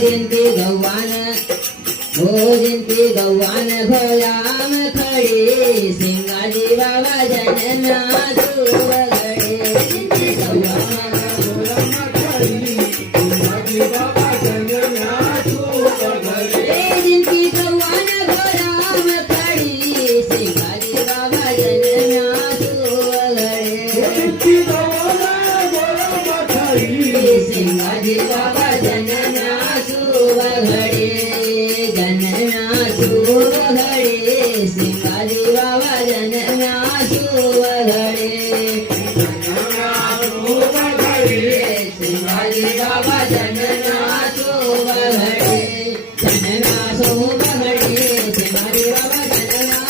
जयंती गव्वान घोळ्याम खडी सिंगाजी बाबा जनना जुवगडे जयंती गव्वान घोळ्याम खडी सिंगाजी बाबा जनना जुवगडे जयंती गव्वान घोळ्याम खडी सिंगाजी बाबा जनना जुवगडे जयंती गव्वान घोळ्याम खडी सिंगाजी बाबा जनना जुवगडे जनना जुवगडे सिंगाजी बाबा जनना जुवगडे सिंगाजी बाबा जनना जुवगडे जनना जुवगडे सिंगाजी बाबा जनना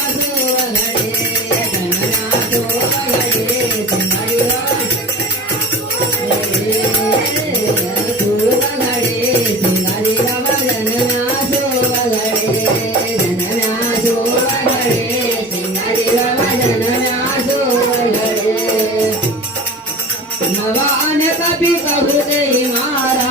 जुवगडे जनना जुवगडे सिंगाजी बाबा नवान कपी कबूते मारा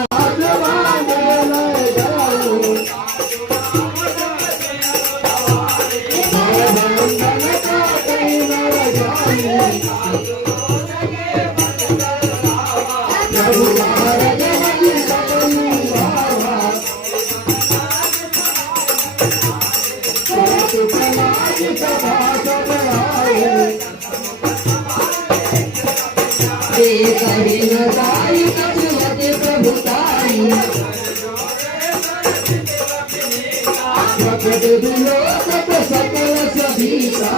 कहीं न जाई कछुवते प्रभुताई भक्त दुलोक सकल सभीता